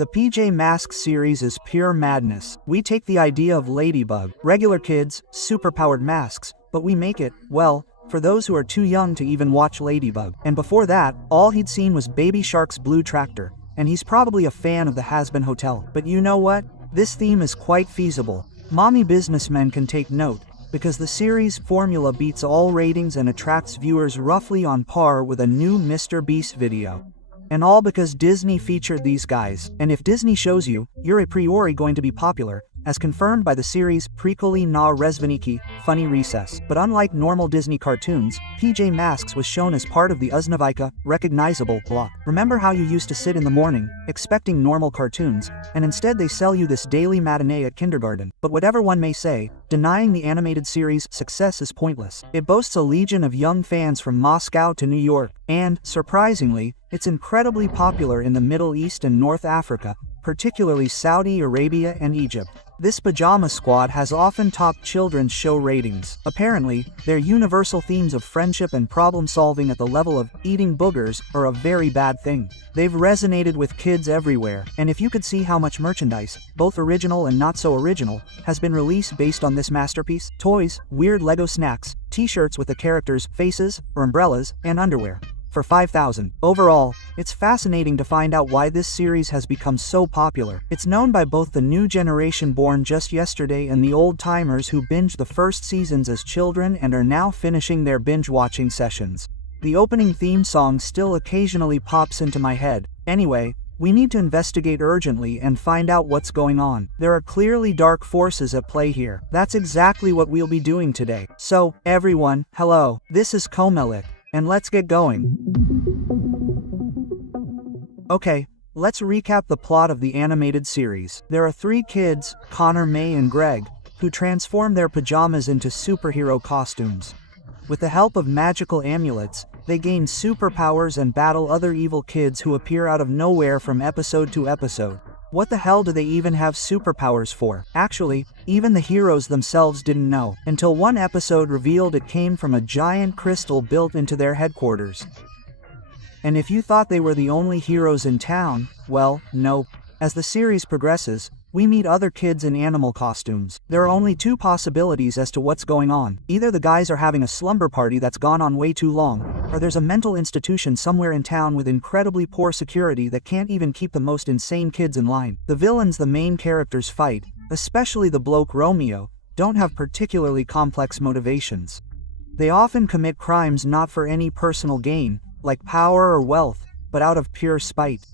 The PJ Masks series is pure madness. We take the idea of Ladybug, regular kids, superpowered masks, but we make it, well, for those who are too young to even watch Ladybug. And before that, all he'd seen was Baby Shark's blue tractor, and he's probably a fan of the Hazbin Hotel. But you know what? This theme is quite feasible. Mommy businessmen can take note, because the series' formula beats all ratings and attracts viewers roughly on par with a new Mr. Beast video. And all because Disney featured these guys. And if Disney shows you, you're a priori going to be popular, as confirmed by the series Prikoli na Rezveniki, Funny Recess. But unlike normal Disney cartoons, PJ Masks was shown as part of the Uznavika, recognizable block. Remember how you used to sit in the morning, expecting normal cartoons, and instead they sell you this daily matinee at kindergarten. But whatever one may say, denying the animated series' success is pointless. It boasts a legion of young fans from Moscow to New York, and, surprisingly, it's incredibly popular in the Middle East and North Africa, particularly Saudi Arabia and Egypt. This Pajama Squad has often topped children's show ratings. Apparently, their universal themes of friendship and problem-solving at the level of eating boogers are a very bad thing. They've resonated with kids everywhere, and if you could see how much merchandise, both original and not so original, has been released based on this masterpiece: toys, weird Lego snacks, t-shirts with the characters' faces, or umbrellas, and underwear. For 5,000. Overall, it's fascinating to find out why this series has become so popular. It's known by both the new generation born just yesterday and the old-timers who binged the first seasons as children and are now finishing their binge-watching sessions. The opening theme song still occasionally pops into my head. Anyway, we need to investigate urgently and find out what's going on. There are clearly dark forces at play here. That's exactly what we'll be doing today. So, everyone, hello, this is Komelik. And let's get going. Okay, let's recap the plot of the animated series. There are three kids, Connor, May, and Greg, who transform their pajamas into superhero costumes. With the help of magical amulets, they gain superpowers and battle other evil kids who appear out of nowhere from episode to episode. What the hell do they even have superpowers for? Actually, even the heroes themselves didn't know, until one episode revealed it came from a giant crystal built into their headquarters. And if you thought they were the only heroes in town, well, nope. As the series progresses, we meet other kids in animal costumes. There are only two possibilities as to what's going on. Either the guys are having a slumber party that's gone on way too long, or there's a mental institution somewhere in town with incredibly poor security that can't even keep the most insane kids in line. The villains the main characters fight, especially the bloke Romeo, don't have particularly complex motivations. They often commit crimes not for any personal gain, like power or wealth, but out of pure spite.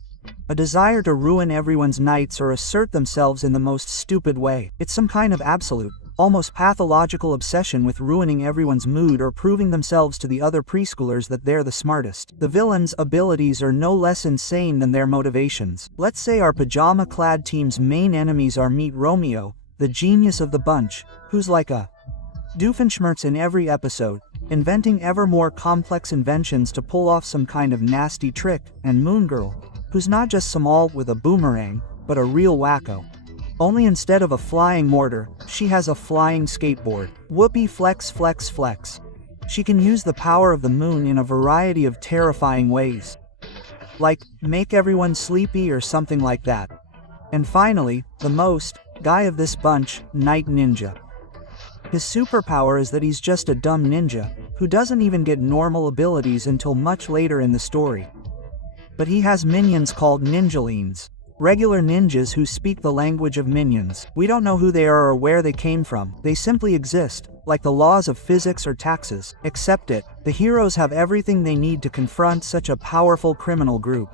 A desire to ruin everyone's nights or assert themselves in the most stupid way. It's some kind of absolute, almost pathological obsession with ruining everyone's mood or proving themselves to the other preschoolers that they're the smartest. The villains' abilities are no less insane than their motivations. Let's say our pajama-clad team's main enemies are Meet Romeo, the genius of the bunch, who's like a Doofenshmirtz in every episode, inventing ever more complex inventions to pull off some kind of nasty trick, and Moon Girl, who's not just some alt with a boomerang, but a real wacko. Only instead of a flying mortar, she has a flying skateboard. Whoopee flex flex flex. She can use the power of the moon in a variety of terrifying ways. Like, make everyone sleepy or something like that. And finally, the most guy of this bunch, Night Ninja. His superpower is that he's just a dumb ninja, who doesn't even get normal abilities until much later in the story. But he has minions called Ninjalines. Regular ninjas who speak the language of minions. We don't know who they are or where they came from. They simply exist, like the laws of physics or taxes. Accept it, the heroes have everything they need to confront such a powerful criminal group.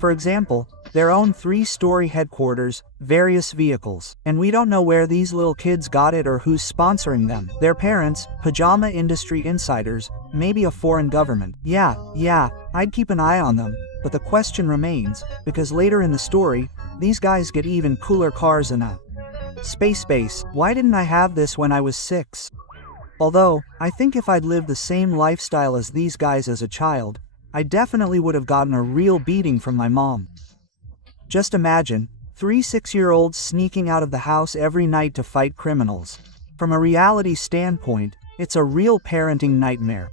For example, their own 3-story headquarters, various vehicles. And we don't know where these little kids got it or who's sponsoring them. Their parents, pajama industry insiders, maybe a foreign government. Yeah, I'd keep an eye on them. But the question remains, because later in the story, these guys get even cooler cars and a space. Why didn't I have this when I was 6? Although, I think if I'd lived the same lifestyle as these guys as a child, I definitely would have gotten a real beating from my mom. Just imagine, 3 6-year-olds sneaking out of the house every night to fight criminals. From a reality standpoint, it's a real parenting nightmare.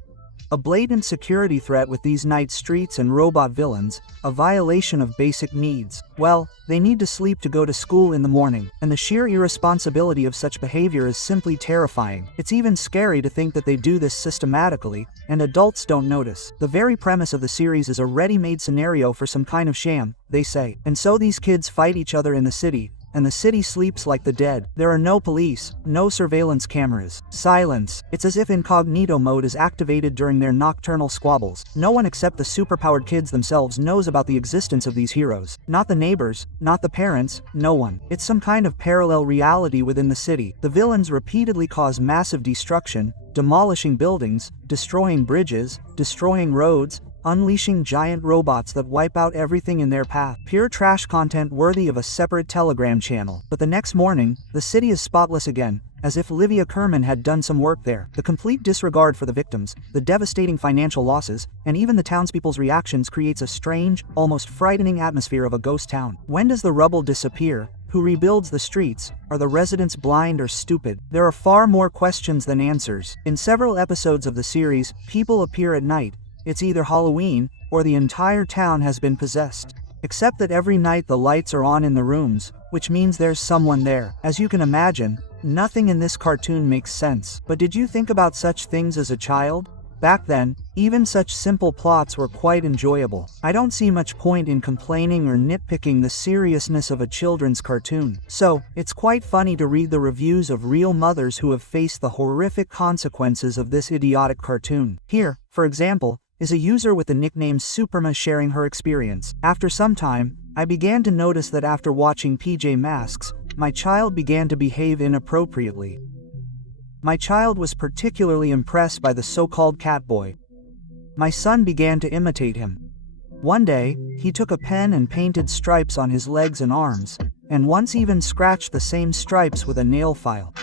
A blatant security threat with these night streets and robot villains, a violation of basic needs. Well, they need to sleep to go to school in the morning, and the sheer irresponsibility of such behavior is simply terrifying. It's even scary to think that they do this systematically, and adults don't notice. The very premise of the series is a ready-made scenario for some kind of sham, they say. And so these kids fight each other in the city, and the city sleeps like the dead. There are no police, no surveillance cameras, silence. It's as if incognito mode is activated during their nocturnal squabbles. No one except the superpowered kids themselves knows about the existence of these heroes. Not the neighbors, not the parents, no one. It's some kind of parallel reality within the city. The villains repeatedly cause massive destruction, demolishing buildings, destroying bridges, destroying roads, unleashing giant robots that wipe out everything in their path. Pure trash content worthy of a separate Telegram channel. But the next morning, the city is spotless again, as if Livia Kerman had done some work there. The complete disregard for the victims, the devastating financial losses, and even the townspeople's reactions creates a strange, almost frightening atmosphere of a ghost town. When does the rubble disappear? Who rebuilds the streets? Are the residents blind or stupid? There are far more questions than answers. In several episodes of the series, people appear at night. It's either Halloween, or the entire town has been possessed. Except that every night the lights are on in the rooms, which means there's someone there. As you can imagine, nothing in this cartoon makes sense. But did you think about such things as a child? Back then, even such simple plots were quite enjoyable. I don't see much point in complaining or nitpicking the seriousness of a children's cartoon. So, it's quite funny to read the reviews of real mothers who have faced the horrific consequences of this idiotic cartoon. Here, for example, is a user with the nickname Superma sharing her experience. After some time, I began to notice that after watching PJ Masks, my child began to behave inappropriately. My child was particularly impressed by the so-called Catboy. My son began to imitate him. One day, he took a pen and painted stripes on his legs and arms, and once even scratched the same stripes with a nail file.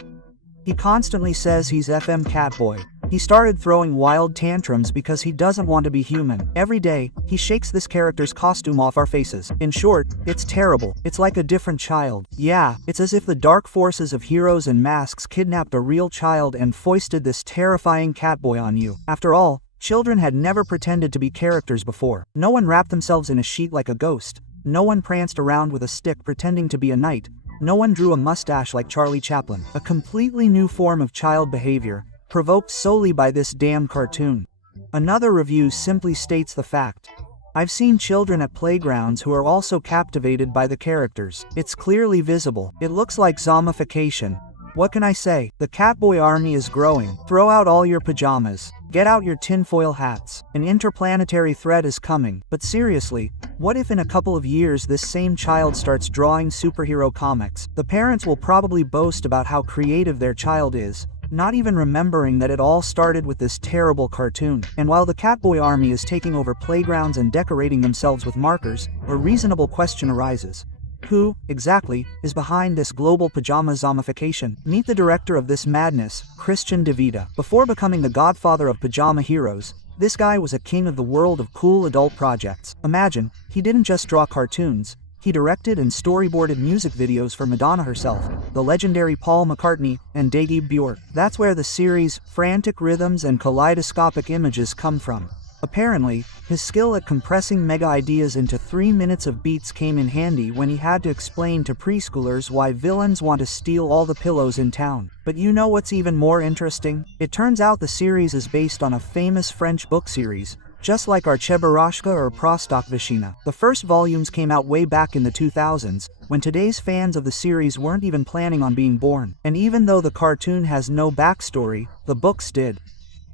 He constantly says he's FM Catboy. He started throwing wild tantrums because he doesn't want to be human. Every day, he shakes this character's costume off our faces. In short, it's terrible. It's like a different child. Yeah, it's as if the dark forces of Heroes and Masks kidnapped a real child and foisted this terrifying Catboy on you. After all, children had never pretended to be characters before. No one wrapped themselves in a sheet like a ghost. No one pranced around with a stick pretending to be a knight. No one drew a mustache like Charlie Chaplin. A completely new form of child behavior, provoked solely by this damn cartoon. Another review simply states the fact. I've seen children at playgrounds who are also captivated by the characters. It's clearly visible. It looks like zombification. What can I say? The Catboy army is growing. Throw out all your pajamas. Get out your tinfoil hats. An interplanetary threat is coming. But seriously, what if in a couple of years this same child starts drawing superhero comics? The parents will probably boast about how creative their child is, not even remembering that it all started with this terrible cartoon. And while the Catboy army is taking over playgrounds and decorating themselves with markers, a reasonable question arises. Who, exactly, is behind this global pajama zombification? Meet the director of this madness, Christian DeVita. Before becoming the godfather of pajama heroes, this guy was a king of the world of cool adult projects. Imagine, he didn't just draw cartoons. He directed and storyboarded music videos for Madonna herself, the legendary Paul McCartney, and Daggy Bjork. That's where the series' frantic rhythms and kaleidoscopic images come from. Apparently, his skill at compressing mega ideas into 3 minutes of beats came in handy when he had to explain to preschoolers why villains want to steal all the pillows in town. But you know what's even more interesting? It turns out the series is based on a famous French book series, just like Archebarashka or Prostokvishina. The first volumes came out way back in the 2000s, when today's fans of the series weren't even planning on being born. And even though the cartoon has no backstory, the books did.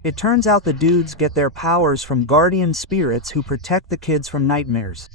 It turns out the dudes get their powers from guardian spirits who protect the kids from nightmares.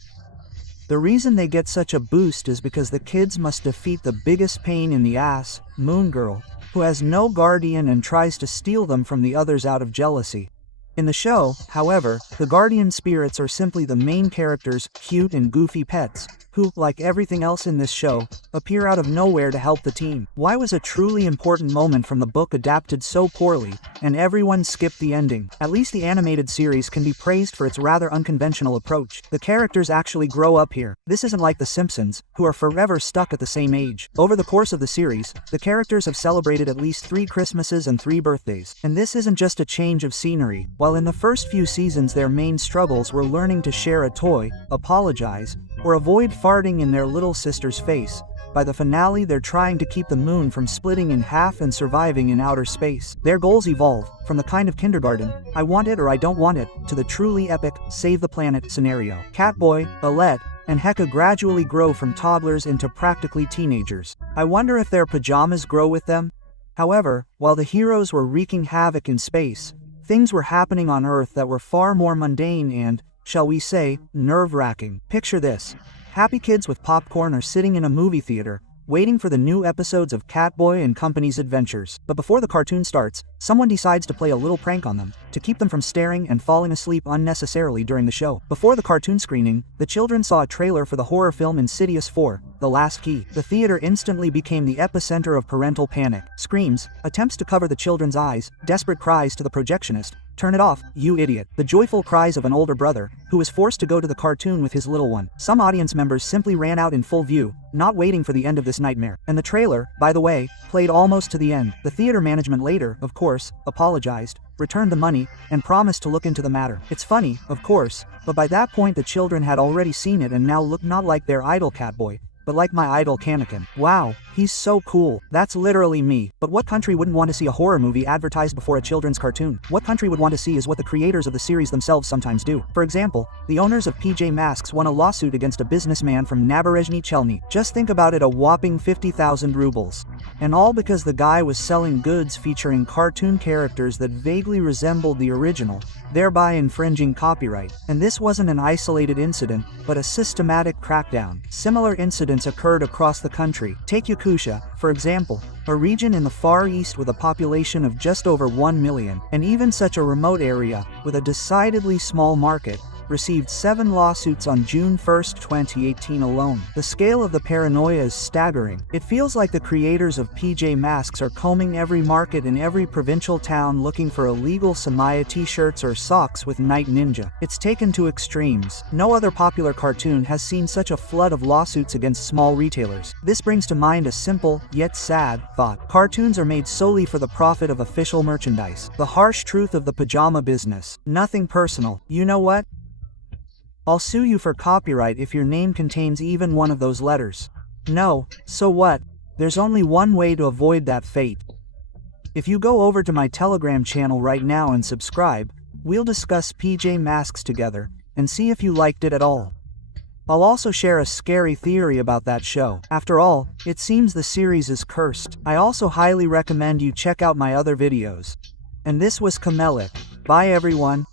The reason they get such a boost is because the kids must defeat the biggest pain in the ass, Moon Girl, who has no guardian and tries to steal them from the others out of jealousy. In the show, however, the guardian spirits are simply the main characters' cute and goofy pets, who, like everything else in this show, appear out of nowhere to help the team. Why was a truly important moment from the book adapted so poorly, and everyone skipped the ending? At least the animated series can be praised for its rather unconventional approach. The characters actually grow up here. This isn't like The Simpsons, who are forever stuck at the same age. Over the course of the series, the characters have celebrated at least 3 Christmases and 3 birthdays. And this isn't just a change of scenery. While in the first few seasons their main struggles were learning to share a toy, apologize, or avoid farting in their little sister's face, by the finale they're trying to keep the moon from splitting in half and surviving in outer space. Their goals evolve, from the kind of kindergarten, I want it or I don't want it, to the truly epic, save the planet scenario. Catboy, Alette, and Heka gradually grow from toddlers into practically teenagers. I wonder if their pajamas grow with them? However, while the heroes were wreaking havoc in space, things were happening on Earth that were far more mundane and, shall we say, nerve-wracking. Picture this. Happy kids with popcorn are sitting in a movie theater, waiting for the new episodes of Catboy and Company's adventures. But before the cartoon starts, someone decides to play a little prank on them, to keep them from staring and falling asleep unnecessarily during the show. Before the cartoon screening, the children saw a trailer for the horror film Insidious 4, The Last Key. The theater instantly became the epicenter of parental panic. Screams, attempts to cover the children's eyes, desperate cries to the projectionist, "Turn it off, you idiot." The joyful cries of an older brother, who was forced to go to the cartoon with his little one. Some audience members simply ran out in full view, not waiting for the end of this nightmare. And the trailer, by the way, played almost to the end. The theater management later, of course, apologized, returned the money, and promised to look into the matter. It's funny, of course, but by that point the children had already seen it and now looked not like their idol Catboy, but like my idol Kaneki. Wow, he's so cool. That's literally me. But what country wouldn't want to see a horror movie advertised before a children's cartoon? What country would want to see is what the creators of the series themselves sometimes do. For example, the owners of PJ Masks won a lawsuit against a businessman from Naberezhny Chelny. Just think about it, a whopping 50,000 rubles. And all because the guy was selling goods featuring cartoon characters that vaguely resembled the original, thereby infringing copyright. And this wasn't an isolated incident, but a systematic crackdown. Similar incidents occurred across the country. Take Yakutia, for example, a region in the Far East with a population of just over 1 million, and even such a remote area, with a decidedly small market, received 7 lawsuits on June 1, 2018 alone. The scale of the paranoia is staggering. It feels like the creators of PJ Masks are combing every market in every provincial town looking for illegal Samaya t-shirts or socks with Night Ninja. It's taken to extremes. No other popular cartoon has seen such a flood of lawsuits against small retailers. This brings to mind a simple, yet sad, thought. Cartoons are made solely for the profit of official merchandise. The harsh truth of the pajama business. Nothing personal. You know what? I'll sue you for copyright if your name contains even one of those letters. No, so what? There's only one way to avoid that fate. If you go over to my Telegram channel right now and subscribe, we'll discuss PJ Masks together, and see if you liked it at all. I'll also share a scary theory about that show. After all, it seems the series is cursed. I also highly recommend you check out my other videos. And this was Kamelik. Bye everyone.